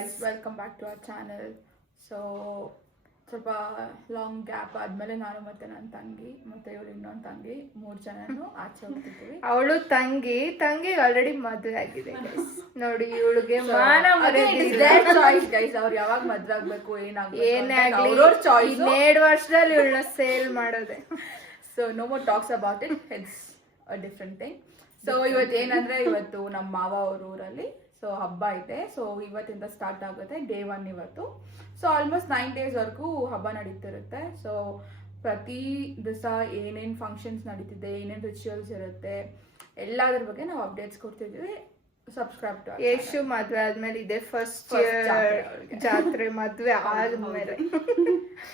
guys, welwelcome back to our channel. So ಸ್ವಲ್ಪ long gap ಆದ್ಮೇಲೆ ನಾನು ಮತ್ತೆ ನನ್ನ ತಂಗಿ ಮತ್ತೆ ಇವಳು ಇನ್ನೊಂದು ತಂಗಿ 3 ಜನನು ಆಚೆ ಹೋಗ್ತಿದ್ದೀವಿ. ಅವಳು ತಂಗಿ ಆಲ್ರೆಡಿ ಮದುವೆ ಆಗಿದೆ ನೋಡಿ. ಇವಳಿಗೆ ಮಾನ ಮರ್ಯಾದೆ ಗೈಸ್, ಅವ್ರು ಯಾವಾಗ ಮದುವೆ ಆಗ್ಬೇಕು ಏನೇ ಆಗ್ಲಿ 2 ವರ್ಷದಲ್ಲಿ ಇವಳನ್ನ ಸೇಲ್ ಮಾಡೋದೆ. So no more talks about it, it's a different thing. So ಇವತ್ತು ಏನಂದ್ರೆ, ಇವತ್ತು ನಮ್ಮ ಮಾವ ಅವ್ರ ಊರಲ್ಲಿ ಸೊ ಹಬ್ಬ ಇದೆ. ಸೊ ಇವತ್ತಿಂದ ಸ್ಟಾರ್ಟ್ ಆಗುತ್ತೆ ಡೇ 1 ಇವತ್ತು. ಸೊ ಆಲ್ಮೋಸ್ಟ್ 9 days ವರೆಗೂ ಹಬ್ಬ ನಡೀತಿರುತ್ತೆ. ಸೊ ಪ್ರತಿ ದಿವಸ ಏನೇನು ಫಂಕ್ಷನ್ಸ್ ನಡೀತಿದೆ, ಏನೇನು ರಿಚುವಲ್ಸ್ ಇರುತ್ತೆ, ಎಲ್ಲದ್ರ ಬಗ್ಗೆ ನಾವು ಅಪ್ಡೇಟ್ಸ್ ಕೊಡ್ತಿದ್ದೀವಿ. ಸಬ್ಸ್ಕ್ರೈಬ್ ಟು ಯಶು ಮದ್ವೆ ಆದ್ಮೇಲೆ ಇದೆ ಫಸ್ಟ್ ಜಾತ್ರೆ ಮದ್ವೆ ಆದ್ಮೇಲೆ.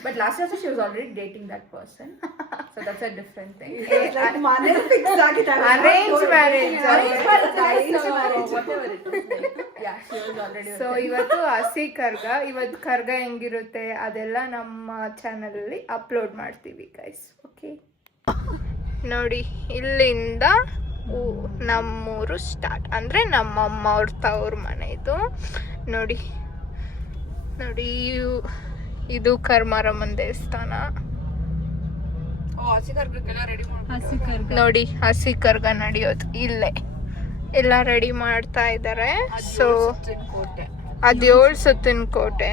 But last year she was already dating that person, so that's a different thing. Arrange marriage. So ಇವತ್ತು ಹಸಿ ಕರ್ಗ, ಇವತ್ತು ಕರ್ಗ ಹೆಂಗಿರುತ್ತೆ ಅದೆಲ್ಲ ನಮ್ಮ ಚಾನಲ್ ಅಲ್ಲಿ ಅಪ್ಲೋಡ್ ಮಾಡ್ತೀವಿ ಗೈಸ್. ಓಕೆ ನೋಡಿ, ಇಲ್ಲಿಂದ ನಮ್ಮೂರು ಸ್ಟಾರ್ಟ್, ಅಂದರೆ ನಮ್ಮಮ್ಮ ಅವ್ರ ತವ್ರ ಮನೆ ಇದು. ನೋಡಿ ನೋಡಿ, ಇದು ಕರ್ಮಾರಮ್ಮನ ದೇವಸ್ಥಾನ. ನೋಡಿ ಹಸಿ ಕರ್ಗ ನಡೆಯೋದು ಇಲ್ಲೇ, ಎಲ್ಲ ರೆಡಿ ಮಾಡ್ತಾ ಇದ್ದಾರೆ. ಸೊ ಅದು 7 ಸುತ್ತಿನ ಕೋಟೆ.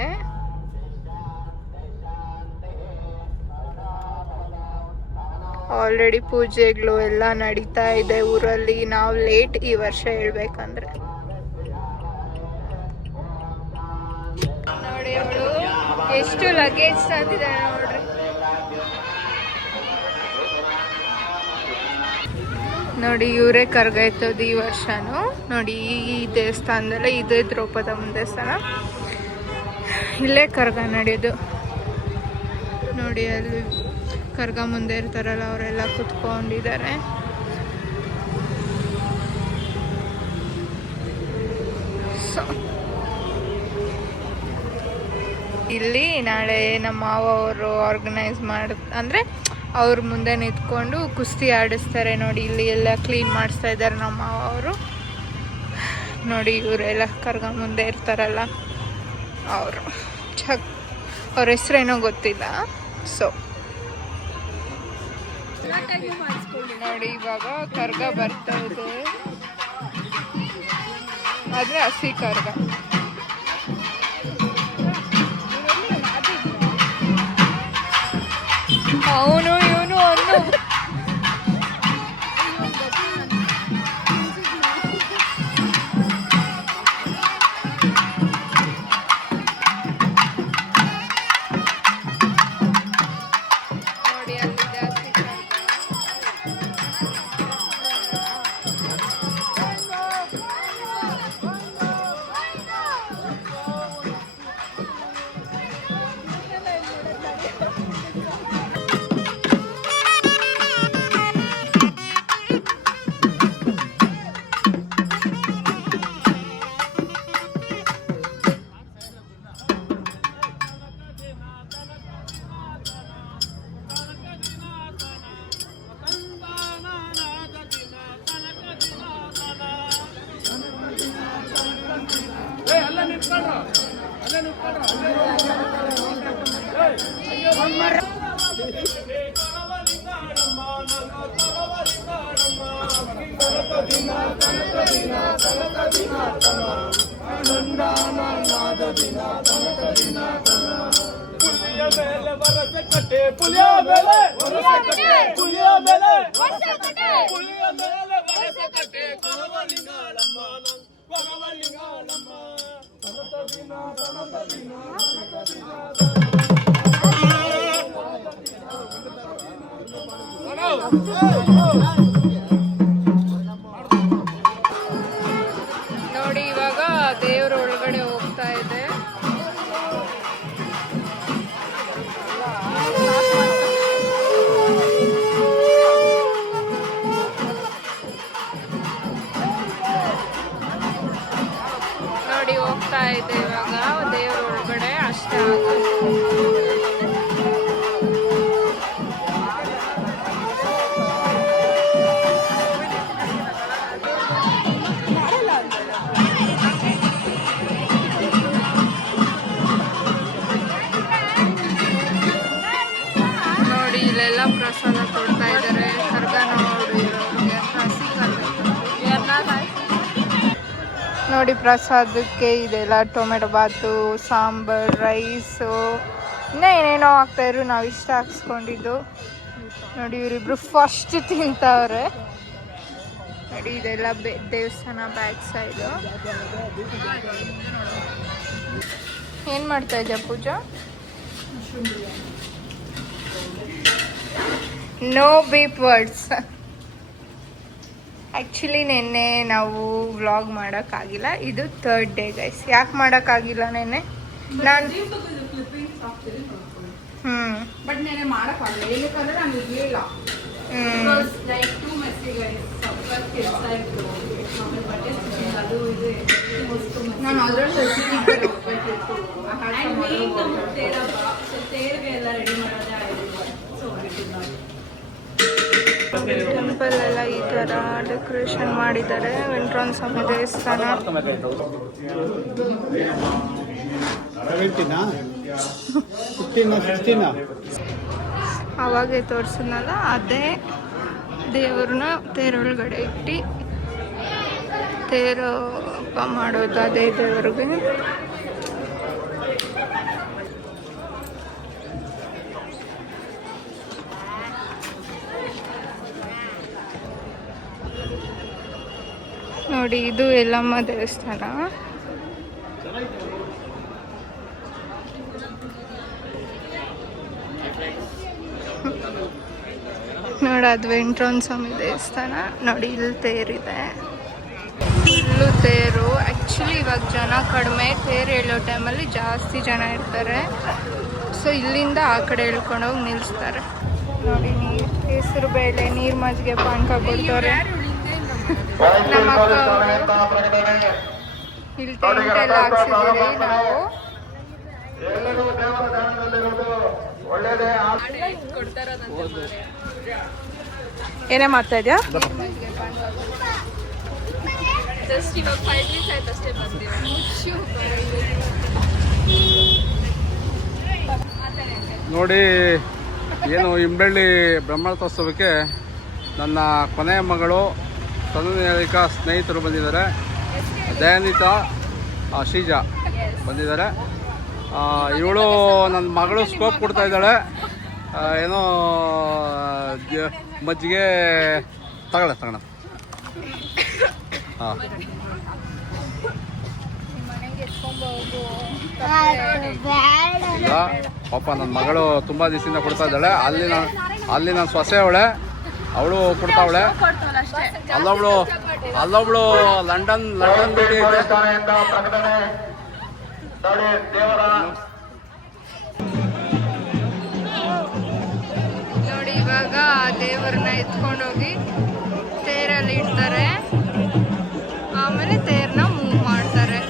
ಆಲ್ರೆಡಿ ಪೂಜೆಗಳು ಎಲ್ಲ ನಡೀತಾ ಇದೆ ಊರಲ್ಲಿ. ನಾವು ಲೇಟ್ ಈ ವರ್ಷ ಹೇಳ್ಬೇಕಂದ್ರೆ. ನೋಡಿ ಅವಳು ಎಷ್ಟು ಲಗೇಜ್ ತಂದಿದ್ದಾಳೆ ನೋಡ್ರಿ. ನೋಡಿ ಇವರೇ ಕರ್ಗ ಎತ್ತೋದು ಈ ವರ್ಷನೂ. ನೋಡಿ ಈ ದೇವಸ್ಥಾನದಲ್ಲೇ ಇದೇ ದ್ರೌಪದಮ್ಮನ ದೇವಸ್ಥಾನ, ಇಲ್ಲೇ ಕರ್ಗ ನಡೆಯೋದು. ನೋಡಿ ಅಲ್ಲಿ ಕರ್ಗ ಮುಂದೆ ಇರ್ತಾರಲ್ಲ ಅವರೆಲ್ಲ ಕುತ್ಕೊಂಡಿದ್ದಾರೆ. ಇಲ್ಲಿ ನಾಳೆ ನಮ್ಮ ಮಾವ ಅವರು ಆರ್ಗನೈಸ್ ಅಂದರೆ ಅವ್ರ ಮುಂದೆ ನಿಂತ್ಕೊಂಡು ಕುಸ್ತಿ ಆಡಿಸ್ತಾರೆ. ನೋಡಿ ಇಲ್ಲಿ ಎಲ್ಲ ಕ್ಲೀನ್ ಮಾಡಿಸ್ತಾ ಇದ್ದಾರೆ ನಮ್ಮ ಮಾವ ಅವರು. ನೋಡಿ ಇವರೆಲ್ಲ ಕರ್ಗ ಮುಂದೆ ಇರ್ತಾರಲ್ಲ ಅವರು, ಅವ್ರ ಹೆಸರೇನೋ ಗೊತ್ತಿಲ್ಲ. ಸೊ ನೋಡಿ ಇವಾಗ ಕರ್ಗ ಬರ್ತಾ ಇದೆ, ಆದ್ರೆ ಹಸಿ ಕರ್ಗ. ಅವನು ಇವನು ಅನ್ನು ನೋಡಿ ಇವಾಗ ದೇವ್ರ ಒಳಗಡೆ ಹೋಗ್ತಾ ಇದೆ. ನೋಡಿ ಹೋಗ್ತಾ ಇದೆ ಇವಾಗ ದೇವ್ರ ಒಳಗಡೆ, ಅಷ್ಟೇ ಆಗೋದು. ನೋಡಿ ಪ್ರಸಾದಕ್ಕೆ ಇದೆಲ್ಲ ಟೊಮೆಟೊ ಬಾತು, ಸಾಂಬಾರ್, ರೈಸು, ಇನ್ನೂ ಏನೇನೋ ಹಾಕ್ತಾಯಿದ್ರು. ನಾವು ಇಷ್ಟ ಹಾಕ್ಸ್ಕೊಂಡಿದ್ದು. ನೋಡಿ ಇವರಿಬ್ರು ಫಸ್ಟ್ ತಿಂತವ್ರೆ. ನೋಡಿ ಇದೆಲ್ಲ ದೇವಸ್ಥಾನ ಬ್ಯಾಕ್ ಸೈಡು. ಏನು ಮಾಡ್ತಾ ಇದ್ಯಾ Pooja? No beep words. Actually ನಿನ್ನೆ ನಾವು ವ್ಲಾಗ್ ಮಾಡೋಕ್ಕಾಗಿಲ್ಲ. ಇದು 3rd ಡೇ ಗೈಸ್. ಯಾಕೆ ಮಾಡೋಕ್ಕಾಗಿಲ್ಲ ನೆನ್ನೆ? ನಾನು ಬಟ್ ನೆನೆ ಮಾಡೋಕ್ಕಾಗಲ್ಲ. ಏನಕ್ಕಂದ್ರೆ ನಾನು ಇರಲಿಲ್ಲ. ನಾನು ಆಲ್ರೆಡಿ ಟೆಂಪಲ್ ಎಲ್ಲ ಈ ಥರ ಡೆಕೋರೇಷನ್ ಮಾಡಿದ್ದಾರೆ. ವೆಂಕಟೇಶ್ವರ ಸ್ವಾಮಿ ದೇವಸ್ಥಾನ. ಅವಾಗೆ ತೋರಿಸಿದ್ನಲ್ಲ ಅದೇ ದೇವ್ರನ್ನ ತೇರೊಳಗಡೆ ಇಟ್ಟು ತೇರು ಹಬ್ಬ ಮಾಡೋದು ಅದೇ ದೇವ್ರಿಗೆ. ನೋಡಿ ಇದು ಎಲ್ಲಮ್ಮ ದೇವಸ್ಥಾನ. ನೋಡಿ ಅದು ವೆಂಕಟೇಶ್ವರ ಸ್ವಾಮಿ ದೇವಸ್ಥಾನ. ನೋಡಿ ಇಲ್ಲಿ ತೇರಿದೆ, ಇಲ್ಲೂ ತೇರು. ಆ್ಯಕ್ಚುಲಿ ಇವಾಗ ಜನ ಕಡಿಮೆ, ತೇರು ಹೇಳೋ ಟೈಮಲ್ಲಿ ಜಾಸ್ತಿ ಜನ ಇರ್ತಾರೆ. ಸೊ ಇಲ್ಲಿಂದ ಆ ಕಡೆ ಹೇಳ್ಕೊಂಡೋಗಿ ನಿಲ್ಲಿಸ್ತಾರೆ. ನೋಡಿ ನೀರು, ಹೆಸರು ಬೇಳೆ, ನೀರು ಮಜ್ಜಿಗೆ, ಪಾನಕ ಕೊಡ್ತಾರೆ. ನಮ್ಮ ಅಕ್ಕ ಇಲ್ಲಿ ಟೆಂಟ್ ಎಲ್ಲ ಹಾಕ್ಸಿದ್ದೀವಿ ನಾವು. ಏನೇ ಮಾಡ್ತಾ ಇದ್ಯಾ? ಜಸ್ಟ್ ಇವಾಗ 5 minutes ಆಯ್ತು ಅಷ್ಟೇ ಬಂದಿವಿ. ನೋಡಿ ಏನು ಇಂಬಳ್ಳಿ ಬ್ರಹ್ಮರಥೋತ್ಸವಕ್ಕೆ ನನ್ನ ಕೊನೆಯ ಮಗಳು ತನುನೇಲಿಕಾ ಸ್ನೇಹಿತರು ಬಂದಿದ್ದಾರೆ. ದಯಾನಿತಾ, ಶ್ರೀಜಾ ಬಂದಿದ್ದಾರೆ. ಇವಳು ನನ್ನ ಮಗಳು ಸ್ಕೋಪ್ ಕೊಡ್ತಾ ಇದ್ದಾಳೆ. ಏನೋ ಮಜ್ಜಿಗೆ ತಗೊಳ ಹಾಂ. ಇಲ್ಲ ಪಾಪ ನನ್ನ ಮಗಳು ತುಂಬ ದಿವಸದಿಂದ ಕೊಡ್ತಾ ಇದ್ದಾಳೆ. ಅಲ್ಲಿ ನಾನು ಸೊಸೆ ಅವಳೆ, ಅವಳು ಕೊಡ್ತಾವಳೆ. ಅಲ್ಲೊಬ್ಳು ಲಂಡನ್ ಭೇಟಿ ಐತೆ. ನೋಡಿ ಇವಾಗ ದೇವರನ್ನ ಎತ್ಕೊಂಡೋಗಿ ತೇರಲ್ಲಿ ಇಡ್ತಾರೆ. ಆಮೇಲೆ ತೇರನ್ನ ಮೂವ್ ಮಾಡ್ತಾರೆ.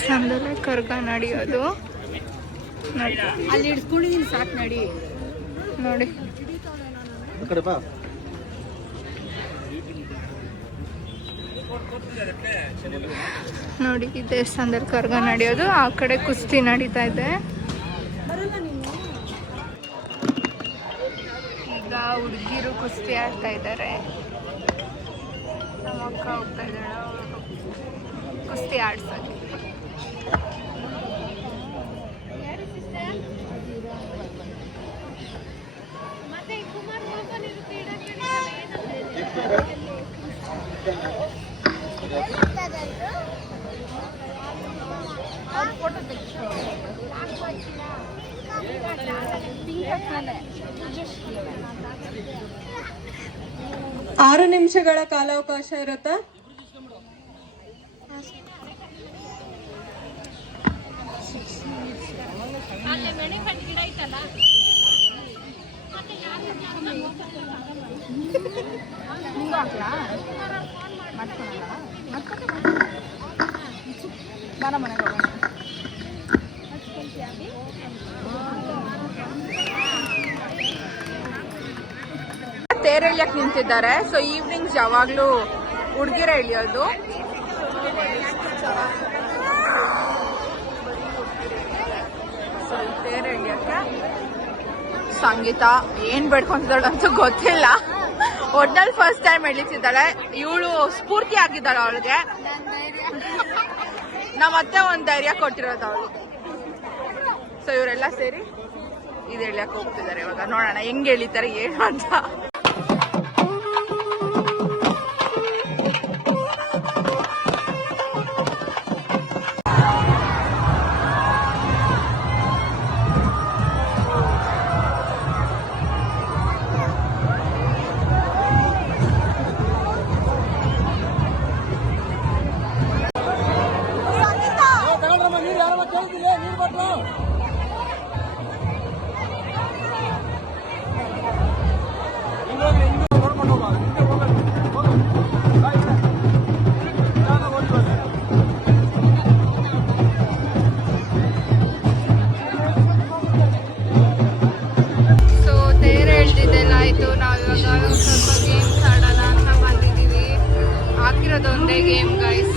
ದೇವಸ್ಥಾನದಲ್ಲೇ ಕರ್ಗ ನಡೆಯೋದು. ಅಲ್ಲಿ ಹಿಡ್ಸ್ಕೊಂಡಿದ್ದೀನಿ ಸಾಕು ನಡಿ. ನೋಡಿ ನೋಡಿ ಈ ದೇವಸ್ಥಾನದಲ್ಲಿ ಕರ್ಗ ನಡೆಯೋದು. ಆ ಕಡೆ ಕುಸ್ತಿ ನಡೀತಾ ಇದೆ. ಈಗ ಹುಡುಗಿರು ಕುಸ್ತಿ ಆಡ್ತಾ ಇದ್ದಾರೆ. ನಮ್ಮ ಅಕ್ಕ ಹೋಗ್ತಾ ಇದ್ದಾಳೆ ಕುಸ್ತಿ ಆಡ್ಸೋಕೆ. ಆರು ನಿಮಿಷಗಳ ಕಾಲಾವಕಾಶ ಇರುತ್ತಾ? ತೇರ್ ಎಳಿಯಕ್ಕೆ ನಿಂತಿದ್ದಾರೆ. ಸೊ ಈವ್ನಿಂಗ್ಸ್ ಯಾವಾಗ್ಲೂ ಹುಡುಗಿರ ಎಳಿಯೋದು. ಸೊ ಈ ತೇರ್ ಎಳಿಯಕ್ಕೆ ಸಂಗೀತ ಏನ್ ಬೇಡ್ಕೊಂತಿದ್ದಾಳೆ ಅಂತ ಗೊತ್ತಿಲ್ಲ. ಒಟ್ನಲ್ಲಿ ಫಸ್ಟ್ ಟೈಮ್ ಎಳಿತಿದ್ದಾಳೆ. ಇವಳು ಸ್ಫೂರ್ತಿ ಆಗಿದ್ದಾಳೆ ಅವಳಿಗೆ. ನಮ್ಮತ್ತೆ ಒಂದ್ ಧೈರ್ಯ ಕೊಟ್ಟಿರೋದು ಅವಳಿಗೆ. ಸೊ ಇವರೆಲ್ಲ ಸೇರಿ ಇದು ಎಳಿಯಕ್ಕೆ ಹೋಗ್ತಿದ್ದಾರೆ. ಇವಾಗ ನೋಡೋಣ ಹೆಂಗ್ ಎಳಿತಾರೆ ಏನು ಅಂತ. ಸ್ವಲ್ಪ ಗೇಮ್ಸ್ ಆಡೋಣ ಅಂತ ಬಂದಿದ್ದೀವಿ. ಹಾಕಿರೋದು ಒಂದೇ ಗೇಮ್ ಗೈಸ್.